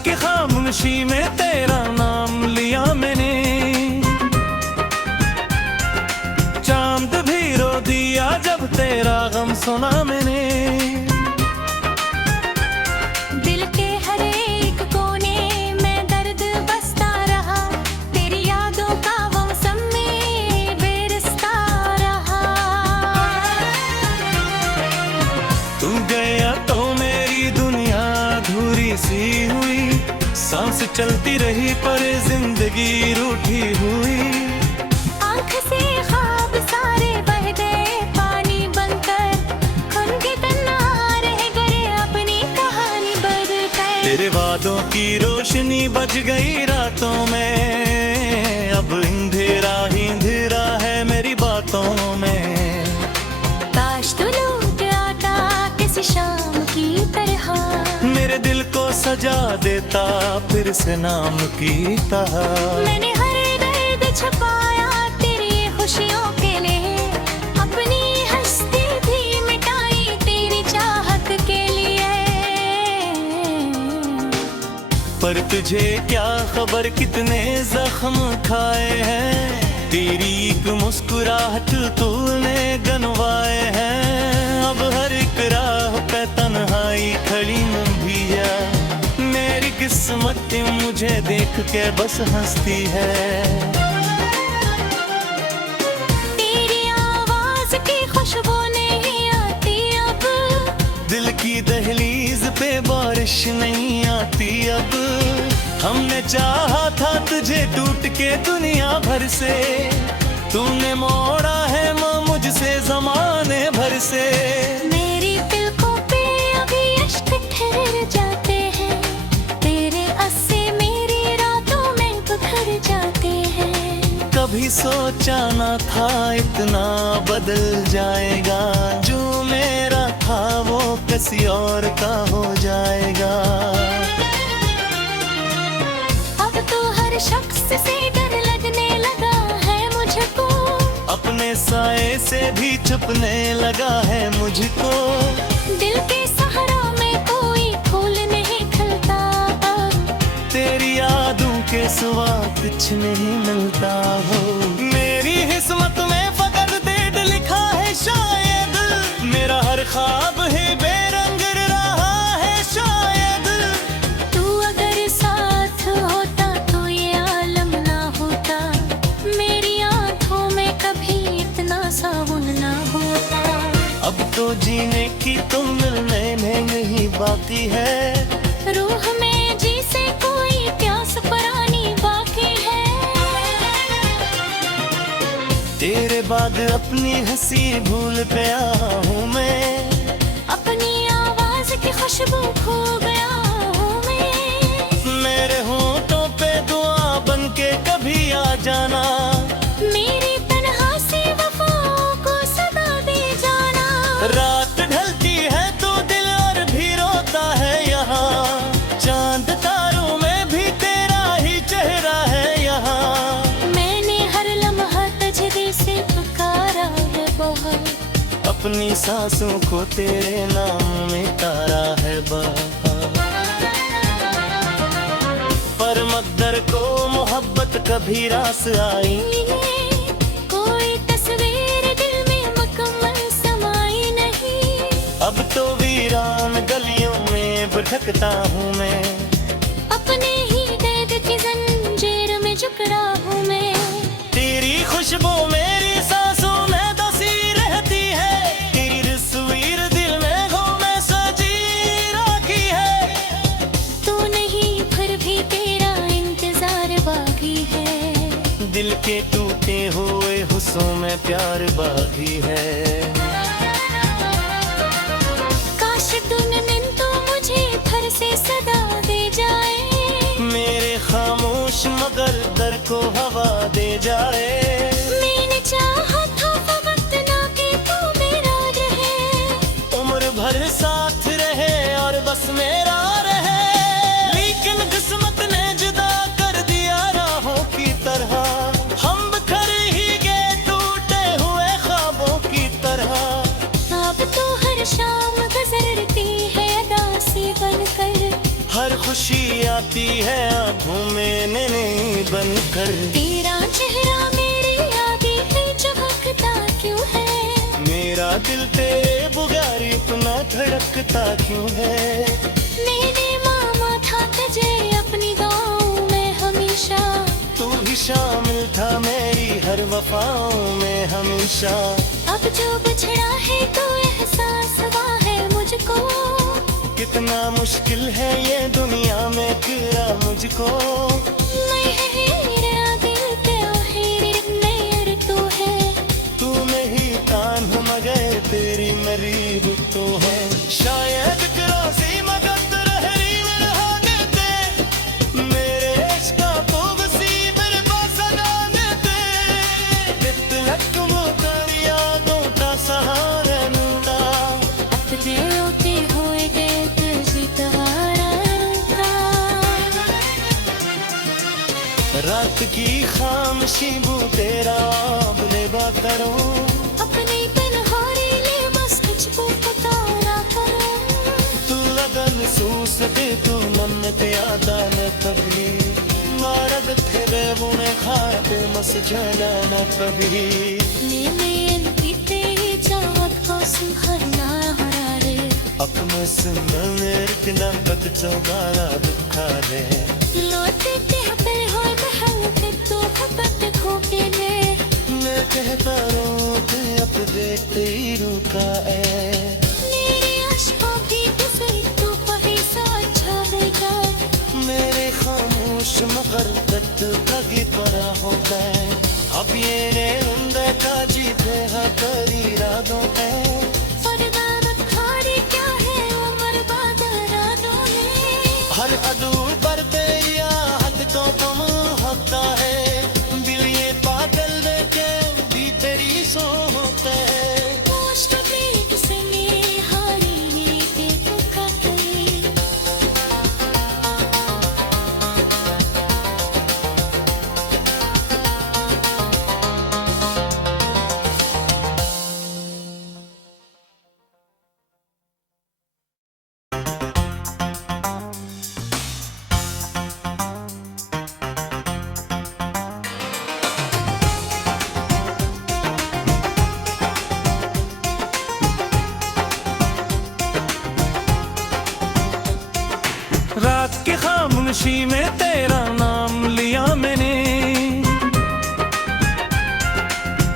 कि खामोशी में तेरा नाम लिया मैंने, चांद भी रो दिया जब तेरा गम सुना मैंने। दिल के हर एक कोने में दर्द बसता रहा, तेरी यादों का मौसम में बेरसता रहा। तू गया तो मेरी दुनिया अधूरी सी हुई, सांस चलती रही पर जिंदगी रूठी हुई। आँख से ख्वाब सारे बह गए पानी बनकर, खुद के तन्हा रह गए अपनी कहानी बदलकर। तेरे वादों की रोशनी बच गई रातों में, अब अंधेरा ही अंधेरा है मेरी बातों में। काश तू लौट आता किसी शाम की तरह, मेरे दिल को सजा देता फिर से नाम की तरह। मैंने हर दर्द छुपाया तेरी खुशियों के लिए, अपनी हस्ती भी मिटाई तेरी चाहत के लिए। पर तुझे क्या खबर कितने जख्म खाए हैं, तेरी एक मुस्कुराहट तूने गनवाए हैं। अब हर एक राह पे तन्हाई खड़ी भी है, मेरी किस्मत मुझे देख के बस हंसती है। तेरी आवाज की खुशबू नहीं आती अब, दिल की दहलीज पे बारिश नहीं आती अब। हमने चाहा था तुझे टूट के दुनिया भर से, तूने मोड़ा है माँ मुझसे जमाने भर से। मेरी पलकों पे अभी अश्क ठहर जाते हैं, तेरे अस्से मेरी रातों में बिखर जाते हैं। कभी सोचा ना था इतना बदल जाएगा, जो मेरा था वो किसी और का हो जाएगा। अब तो हर शख्स से डर लगने लगा है मुझको, अपने साए से भी छुपने लगा है मुझको। दिल के सहारा में कोई फूल नहीं खिलता अब, तेरी यादों के सिवा कुछ नहीं मिलता हो। मेरी किस्मत में फकर डेट लिखा है शायद, मेरा हर ख्वाब है बेरंग रहा है शायद। तू अगर साथ होता तो ये आलम ना होता, मेरी आंखों में कभी इतना सावन ना होता। अब तो जीने की तुम मिलने में नहीं बाकी है, रूह में जी से कोई प्यास पुरानी बाकी है। तेरे बाद अपनी हंसी भूल गया हूँ मैं, अपनी आवाज की खुशबू खो गया हूँ मैं। मेरे होठों पे दुआ बन के कभी आ जाना, मेरी तन्हा सी वफाओं को सदा दे जाना। रात ढलती है तो दिल और भी रोता है यहाँ, चांद तारों में भी तेरा ही चेहरा है यहाँ। मैंने हर लम्हा तुझे से पुकारा है बहुत, अपनी सांसों को तेरे नाम में तारा है बाहर। पर मकदर को मोहब्बत कभी रास आई, कोई तस्वीर दिल में मुकम्मल समाई नहीं। अब तो वीरान गलियों में भटकता हूँ मैं, अपने ही दर्द की जंजीर में जकड़ा हूँ मैं। तेरी खुशबू मेरी सांसों में दसी रहती है, तेरी तस्वीर दिल में घूमे सजी रखी है। तू नहीं फिर भी तेरा इंतजार बाकी है, दिल के टूटे हुए हुस्सों में प्यार बाकी है। काश दुनिया तो मुझे फिर से सदा दे जाए, मेरे खामोश मगर दर को हवा दे जाए। मैंने चाहा था वक्त ना कि तू मेरा रहे, उम्र भर साथ रहे और बस मेरा रहे। लेकिन किस्मत ने जुदा कर दिया राहों की तरह, हम बिखर ही गए टूटे हुए ख्वाबों की तरह। अब तो हर शाम गुजरती है अदा सी बनकर, हर खुशी आती है आंखों में नैने बनकर। तेरा चेहरा मेरी आगे ही चमकता क्यों है, मेरा दिल तेरे बुगार इतना धड़कता क्यों है। मैंने मामा था तुझे अपनी गाँव में हमेशा, तू ही शामिल था मेरी हर वफाओं में हमेशा। अब जो बिछड़ा है तो एहसास हुआ है मुझको, कितना मुश्किल है ये दुनिया में तेरा मुझको। मैं हीरा दिल पे हीरे मेरे तू है, तू नहीं तान मगर तेरी मरीब तो है। शायद क्रोसी मगत रहरी में रहा देते, मेरे इश्क को वसी मेरे पास ना देते। तितलक वो कर यादों का सहारा नूरा, अपने रोते हुए गए तुझे तुम्हारा था। रात की खामोशी बू तेरा अब लेबा करो, अपनी तन्हाई ले बस तुझको पता ना करो। तू लगन सूस दे तू मन ते आदा न कभी। मारद तेरे बुने खाते मस जला न कभी। नींद पीते ही चाहत को सुहरना हरारे, अपने सुन मेरे न पत चौगारा दुखा रे। लौटे ते पे हो महल के तू खपत खो के ले, मैं कहता रोते अब देखते ही रुका है। मेरे अश्कों की कसई तू कहीं सा अच्छा बेटा, मेरे खामोश मगर दत्त कगी परा हो गए। अब ये ने उंदे का जीते हा करी रातों है। फरदानत खारी क्या है उम्र बाद रातों में, हर अदू पर तेरी हद तो तुम हकता है। दिल ये पागल देखे भी तेरी सो होता है। पोस्ट पे किसने हारी नीति तू कतई, रात की खामोशी में तेरा नाम लिया मैंने,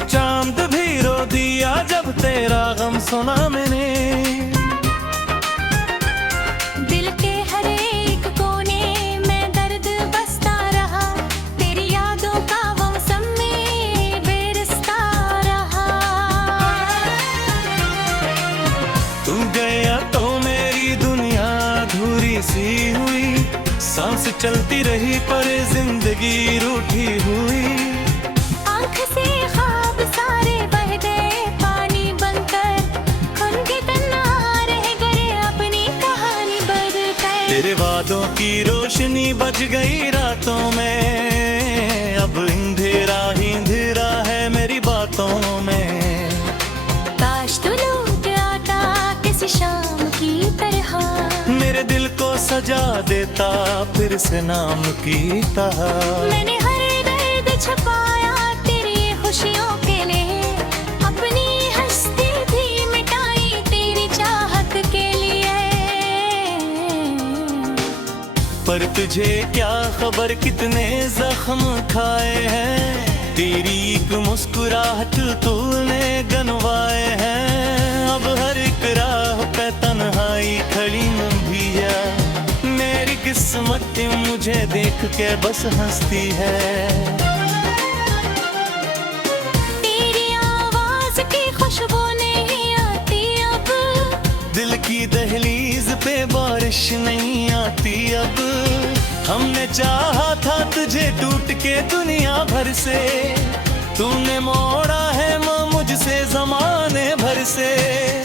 चांद भी रो दिया जब तेरा गम सुना मैंने। दिल के हर एक कोने में दर्द बसता रहा, तेरी यादों का मौसम में बेरसता रहा। तू गया तो मेरी दुनिया अधूरी सी हुई, सांस चलती रही पर जिंदगी रूठी हुई। आँख से ख्वाब सारे बह गए पानी बनकर, खुद के तन्हा रह गए अपनी कहानी बदलकर। तेरे वादों की रोशनी बज गई रातों में, अब अंधेरा ही अंधेरा है मेरी बातों में। काश तू लौट आता किसी शाम की तरह, मेरे दिल को सजा देता फिर से नाम की तरह। मैंने हर दर्द छुपाया तेरी खुशियों के लिए, अपनी हस्ती भी मिटाई तेरी चाहत के लिए। पर तुझे क्या खबर कितने जख्म खाए हैं, तेरी एक मुस्कुराहट तूने गनवाए हैं। अब हर एक राह पे तन्हाई खड़ी भी है, मेरी किस्मत मुझे देख के बस हंसती है। तेरी आवाज की खुशबू नहीं आती अब, दिल की दहलीज पे बारिश नहीं आती अब। हमने चाहा था तुझे टूट के दुनिया भर से, तूने मोड़ा है माँ मुझसे जमाने भर से।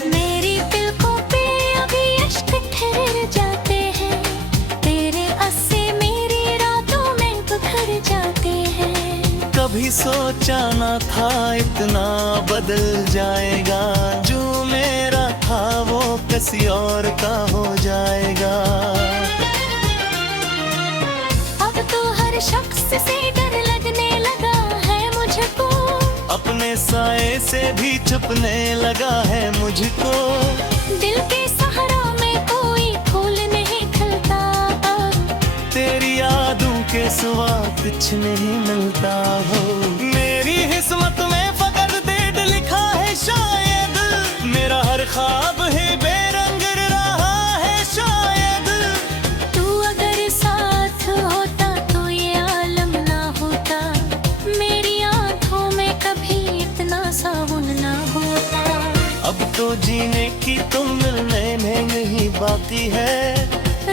मेरी पलकों पे अभी अश्क ठहर जाते हैं, तेरे अस्से मेरी रातों में बिखर जाते हैं। कभी सोचा ना था इतना बदल जाएगा, जो मेरा था वो किसी और का हो जाएगा। शख्स से डर लगने लगा है मुझको, अपने साए से भी छुपने लगा है मुझको। दिल के सहारा में कोई फूल नहीं खिलता, तेरी यादों के सिवा कुछ नहीं मिलता हो। मेरी किस्मत में फकत डेट लिखा है शायद, मेरा हर ख्वाब है बेरंग रहा है शायद। तू अगर साथ होता तो ये आलम ना होता, मेरी आंखों में कभी इतना सावन ना होता। अब तो जीने की तुम मिलने में नहीं बाकी है,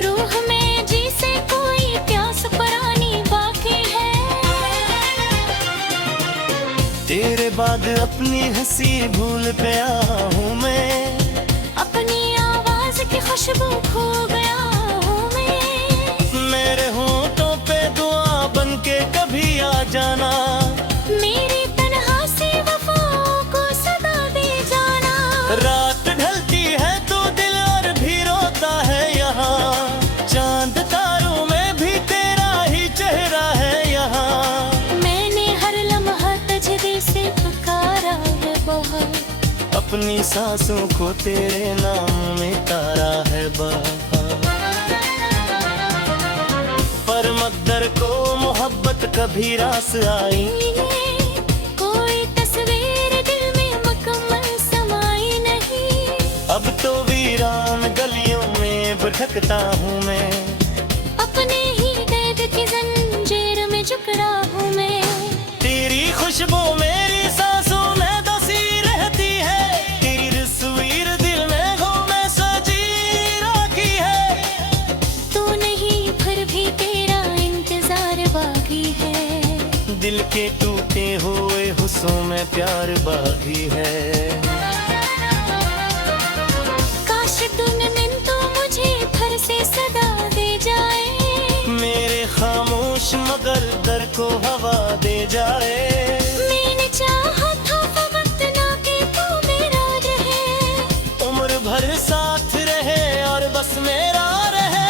रूह में जी से कोई प्यास पुरानी बाकी है। तेरे बाद अपनी हंसी भूल गया हूँ मैं, अपनी आवाज की खुशबू खो गया हूँ मैं। मेरे होठों पे दुआ बन के कभी आ जाना, मेरी तन्हा सी वफाओं को सदा दे जाना। रात ढलती है तो दिल और भी रोता है यहाँ, चांद तारों में भी तेरा ही चेहरा है यहाँ। मैंने हर लम्हा तजदे से पुकारा है बहुत, अपनी सांसों को तेरे नाम में तारा है बहार। पर मकदर को मोहब्बत कभी रास आई, कोई तस्वीर दिल में मुकम्मल समाई नहीं। अब तो वीरान गलियों में भटकता हूँ मैं, अपने ही दर्द की जंजीर में जकड़ा हूँ मैं। तेरी खुशबू मेरी सांसों में दसी रहती है, तेरी तस्वीर दिल में घूमे सजी रखी है। तू नहीं फिर भी तेरा इंतजार बाकी है, दिल के टूटे हुए हुस्सों में प्यार बाकी है। काश दुनिया तो मुझे फिर से सदा दे जाए, मेरे खामोश मगर दर को हवा दे जाए। मैंने चाहा था वक्त ना कि तू मेरा रहे, उम्र भर साथ रहे और बस मेरा रहे,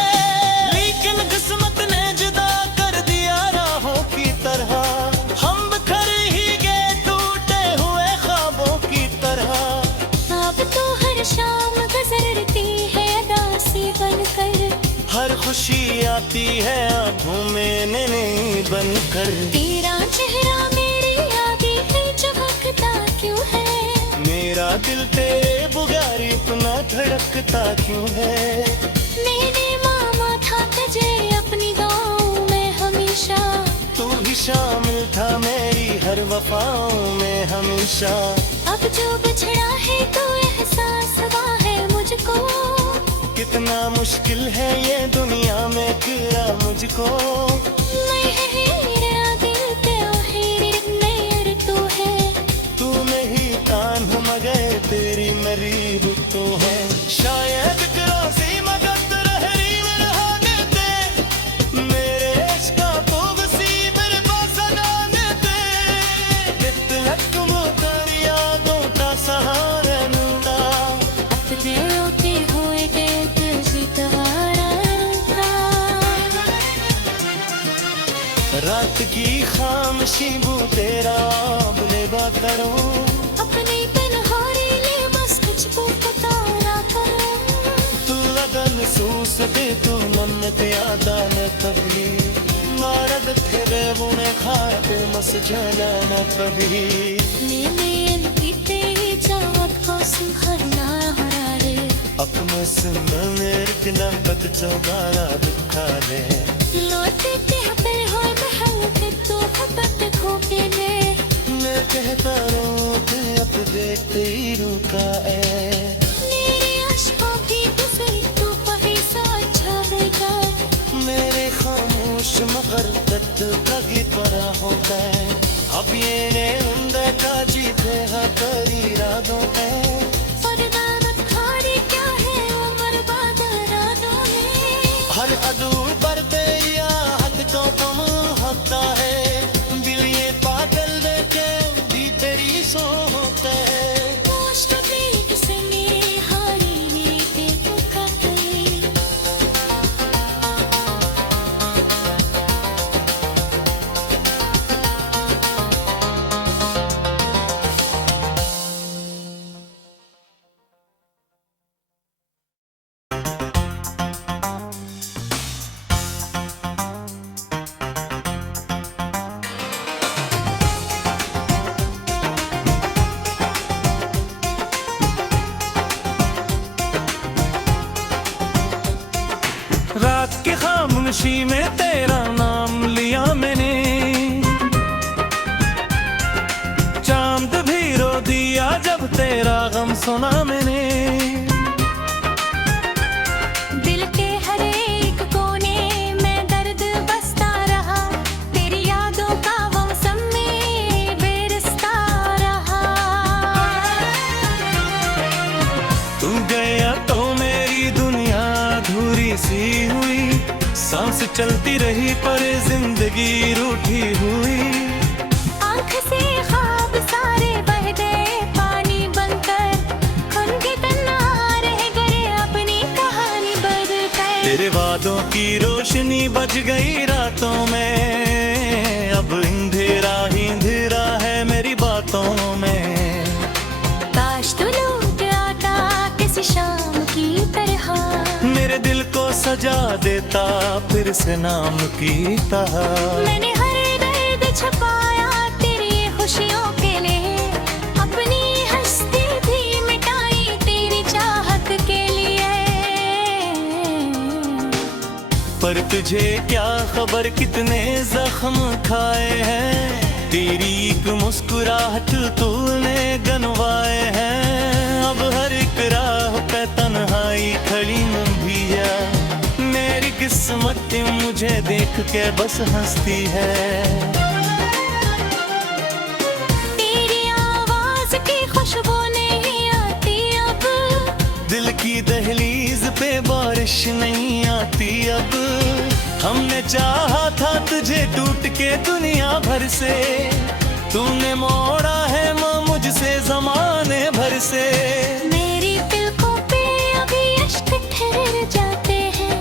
लेकिन किस्मत ने जुदा कर दिया राहों की तरह। हम बिखर ही गए टूटे हुए ख्वाबों की तरह। अब तो हर शाम गुजरती है अदासी बनकर, हर खुशी आती है आंखों में नैने बनकर। तेरा चेहरा मेरी आगे ही चमकता क्यों है, मेरा दिल तेरे बुगारी अपना धड़कता क्यों है। मैंने मामा था तुझे अपनी गाँव में हमेशा, तू ही शामिल था मेरी हर वफाओं में हमेशा। अब जो बिछड़ा है तो एहसास हुआ है मुझको, कितना मुश्किल है ये दुनिया में तेरा मुझको। मैं हेरा दिल पे हेर मेर तू है, तू नहीं कान मगर तेरी मेरी रुत तो है। शायद क्रोसी मगत रहरी में रहा देते, मेरे इश्का तो बसी मेरे पास ना देते। इतलक वो तेरी यादों का सहारा नूरा, अपने रोते हुए देख सितारा था। रात की खामोशी बू तेरा लेबा करो, अपनी तन्हारी ले बस तुझको पुकारा करो। तू लगन सूस दे तू मन्नत यादा न कभी, मारद तेरे बुने खाते मस जाना न कभी। नीले पीते जावत को सुहरना हरारे, अपने सुन मेरे दिल बद चौगाला दुखा दे। लोटे के पे हो बहल के तू खपत खो के ले, मैं कहता रोते अब देखते ही रुका है। मेरे अश्कों की गुजरी तू कहीं सा अच्छा बेटा, मेरे खामोश मगर दर्द का गिरा हो गए। अब ये ने उम्र का जीते हाँ करी रातों में, फरदानत खारी क्या है उम्र बाद रातों में। हर अदू पर तेरी हद तो तुम होता है, दिल ये पागल देखे भी तेरी सो होता है। पोस्ट ब्रेक से मेरे हारी ने देखो काटे, रात की खामोशी में तेरा नाम लिया मैंने, चांद भी रो दिया जब तेरा गम सुना मैंने। दिल के हर एक कोने में दर्द बसता रहा, तेरी यादों का मौसम में बेरसता रहा। तू गया तो मेरी दुनिया अधूरी सी हुई, सांस चलती रही पर जिंदगी रूठी हुई। आँख से ख्वाब सारे बह गए पानी बनकर, खुद के तन्हा रह गए अपनी कहानी बदलकर। तेरे वादों की रोशनी बच गई रातों में, अब अंधेरा ही अंधेरा है मेरी बातों में। काश तू लौट आता किसी शाम की तरह, मेरे दिल को सजा देता फिर से नाम की तरह। मैंने हर दर्द छुपाया तेरी खुशियों के लिए, अपनी हस्ती भी मिटाई तेरी चाहत के लिए। पर तुझे क्या खबर कितने जख्म खाए हैं, तेरी एक मुस्कुराहट तूने गनवाए हैं। अब हर एक राह पे तन्हाई खड़ी भी है, मेरी किस्मत मुझे देख के बस हंसती है। तेरी आवाज की खुशबू नहीं आती अब, दिल की दहलीज पे बारिश नहीं आती अब। हमने चाहा था तुझे टूट के दुनिया भर से, तूने मोड़ा है माँ मुझसे जमाने भर से। मेरी पलकों पे अभी अश्क ठहर जाते हैं,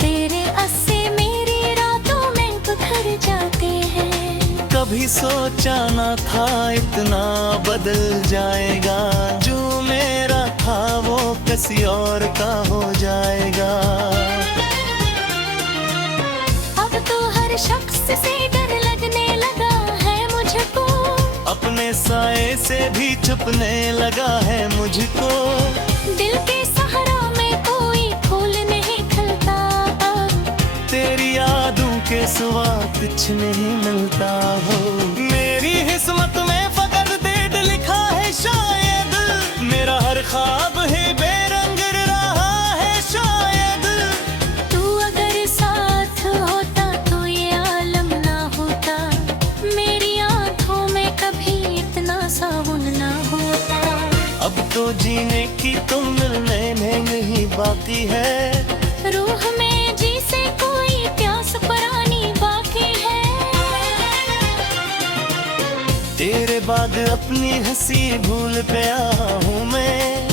तेरे अस्से मेरी रातों में बिखर जाते हैं। कभी सोचा ना था इतना बदल जाएगा, जो मेरा था वो किसी और का हो जाएगा। अब तो हर शख्स से डर लगने लगा है मुझको, अपने साए से भी छुपने लगा है मुझको। दिल के सहारा में कोई फूल नहीं खिलता अब, तेरी यादों के सिवा कुछ नहीं मिलता हो। मेरी किस्मत में फकत डेट लिखा है शायद, मेरा हर ख्वाब है बेरंग रहा है शायद। तू अगर साथ होता तो ये आलम ना होता, मेरी आंखों में कभी इतना सावन ना होता। अब तो जीने की तुम मिलने में नहीं बाकी है, रूह में जी से कोई प्यास पुरानी बाकी है। तेरे बाद अपनी हंसी भूल गया हूँ मैं,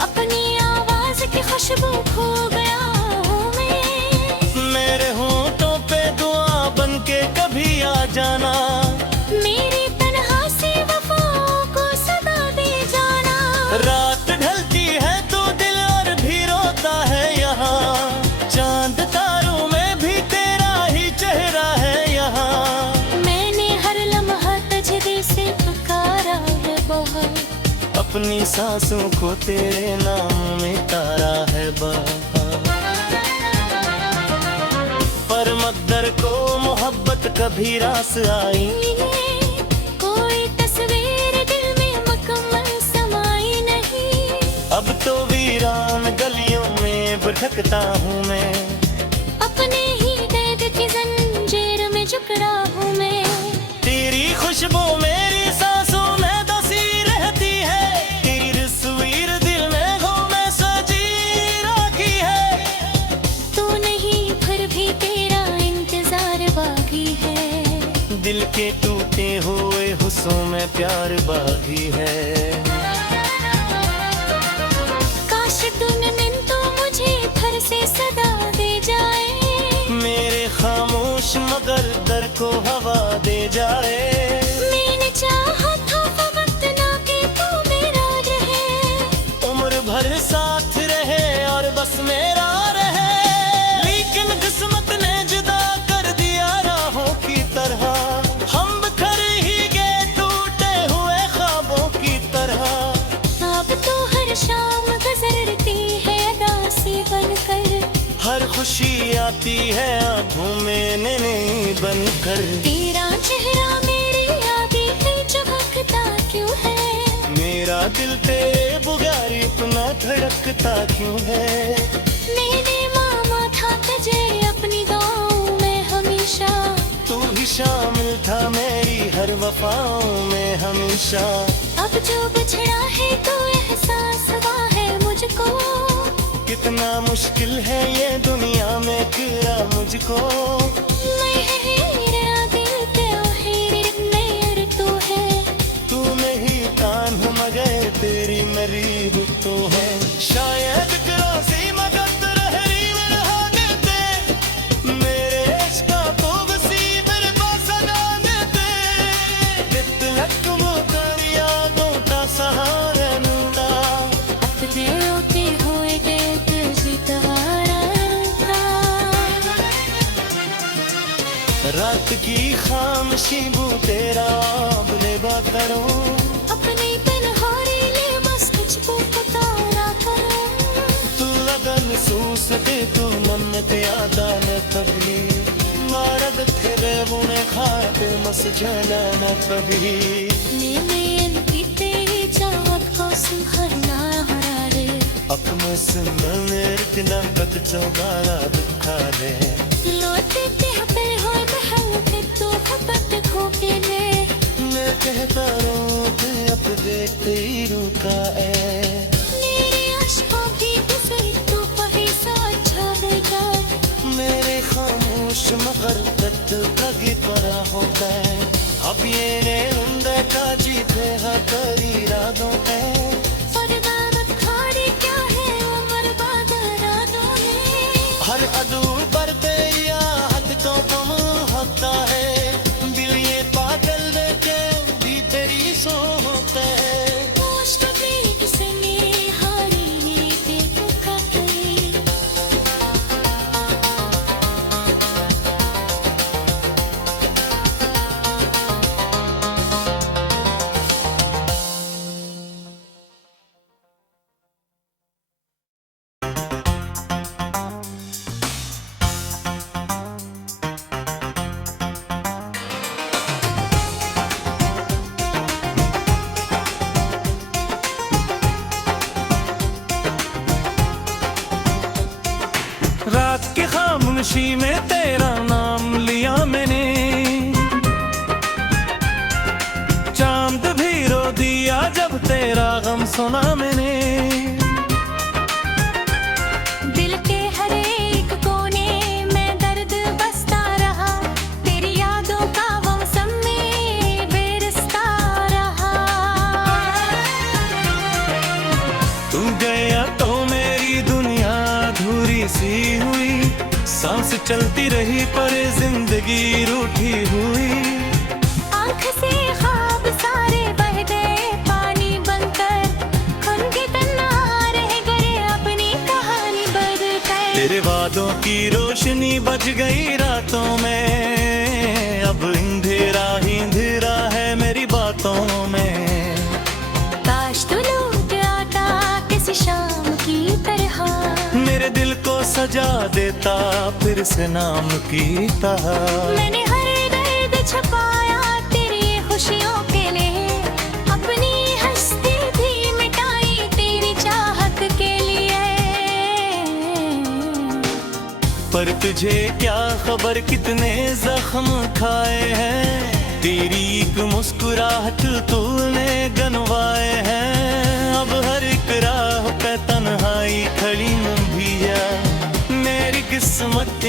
अपनी आवाज की खुशबू खो गया हूँ मैं। मेरे होंठों पे दुआ बन के कभी आ जाना, मेरी तन्हा सी वफाओं को सदा दे जाना। रात ढलती है तो दिल और भी रोता है यहाँ, चांद तारों में भी तेरा ही चेहरा है यहाँ। मैंने हर लम्हा तुझे दिल से पुकारा है बहुत, अपनी सांसों को तेरे नाम में तारा है बहा। पर मकदर को मोहब्बत कभी रास आई, कोई तस्वीर दिल में मुकम्मल समाई नहीं। अब तो वीरान गलियों में भटकता हूँ मैं, अपने ही दर्द की जंजीर में जकड़ा हूँ मैं। तेरी खुशबू मेरी सांसों में दसी रहती है, तेरी तस्वीर दिल में घूमे सजी रखी है। तू नहीं फिर भी तेरा इंतजार बाकी है, दिल के टूटे हुए हुस्सों में प्यार बाकी है। काश दुनिया तो मुझे फिर से सदा दे जाए, मेरे खामोश मगर दर को हवा दे जाए। मैंने चाहा था वक्त ना कि तू मेरा रहे, उम्र भर साथ रहे और बस मेरा रहे, लेकिन किस्मत ने जुदा कर दिया राहों की तरह। हम बिखर ही गए टूटे हुए ख्वाबों की तरह। अब तो हर शाम गुजरती है अदा सी बनकर, हर खुशी आती है आंखों में नैने बनकर। तेरा चेहरा मेरी यादें है चमकता क्यों है, मेरा दिल तेरे बुगार इतना धड़कता क्यों है। मैंने मामा था तुझे अपनी दुआओं में हमेशा, तू ही शामिल था मेरी हर वफाओं में हमेशा। अब जो बिछड़ा है तो एहसास हुआ है मुझको, कितना मुश्किल है ये दुनिया में तेरा मुझको। मैं हेरा दिल पे हेर मेर तू है, तू नहीं कान मगर तेरी मेरी रुत तो है। शायद क्रोसी मदद रहरी में रहा देते, मेरे इश्क को बसी मेरे पास ना देते। तितलक वो कर यादों का सहारा नूरा, अपने रोते हुए देख सितारा था। रात की खामोशी वो तेरा लेबा करो, अपनी तन्हाई ले बस तुझको पुकारा करो। तू लगन सूस दे तू मन्नत यादा न कभी, मारद तेरे बुने खाते मस जला न कभी। नेमेन पीते चाहत को सुहरना हरारे, अपने सुनर दिना कद चौगारा दुखा रे। लोटे ते पे हो महल के तू खपत खोके ने, मैं कहता रोते अब देखते ही रुका है। मेरे अश्कों की गुजरी तू पैसा अच्छा बेटा, मेरे खामोश मगर कद कगी परा हो गए। अब ये ने उंदे का जीते हाँ करी रातों में। और बात खारी क्या है उम्र बाद रातों में। हर अदू पर तेरी हद तो कम होता है, दिल ये पागल देखे भी तेरी सो होता है। पोस्ट ब्रेक से हारी नीति का करी, रात की खामोशी में तेरा नाम लिया मैंने, चांद भी रो दिया जब तेरा गम सुना मैंने। दिल के हर एक कोने में दर्द बसता रहा, तेरी यादों का मौसम में बेरसता रहा। तू गया तो मेरी दुनिया अधूरी सी हुई, सांस चलती रही पर जिंदगी रूठी हुई। आँख से ख्वाब सारे बह गए पानी बनकर, खुद के तन्हा रह गए अपनी कहानी बदलकर। तेरे वादों की रोशनी बज गई रातों में, अब अंधेरा ही अंधेरा है मेरी बातों में। काश तू लौट आता किसी शाम की तरह, मेरे दिल को सजा देता फिर से नाम की तरह। मैंने हर दर्द छुपाया तेरी खुशियों के लिए, अपनी हस्ती भी मिटाई तेरी चाहत के लिए। पर तुझे क्या खबर कितने जख्म खाए हैं, तेरी एक मुस्कुराहट तूने गनवाए हैं। अब हर एक राह पे तन्हाई खड़ी न भी जा, मेरी किस्मत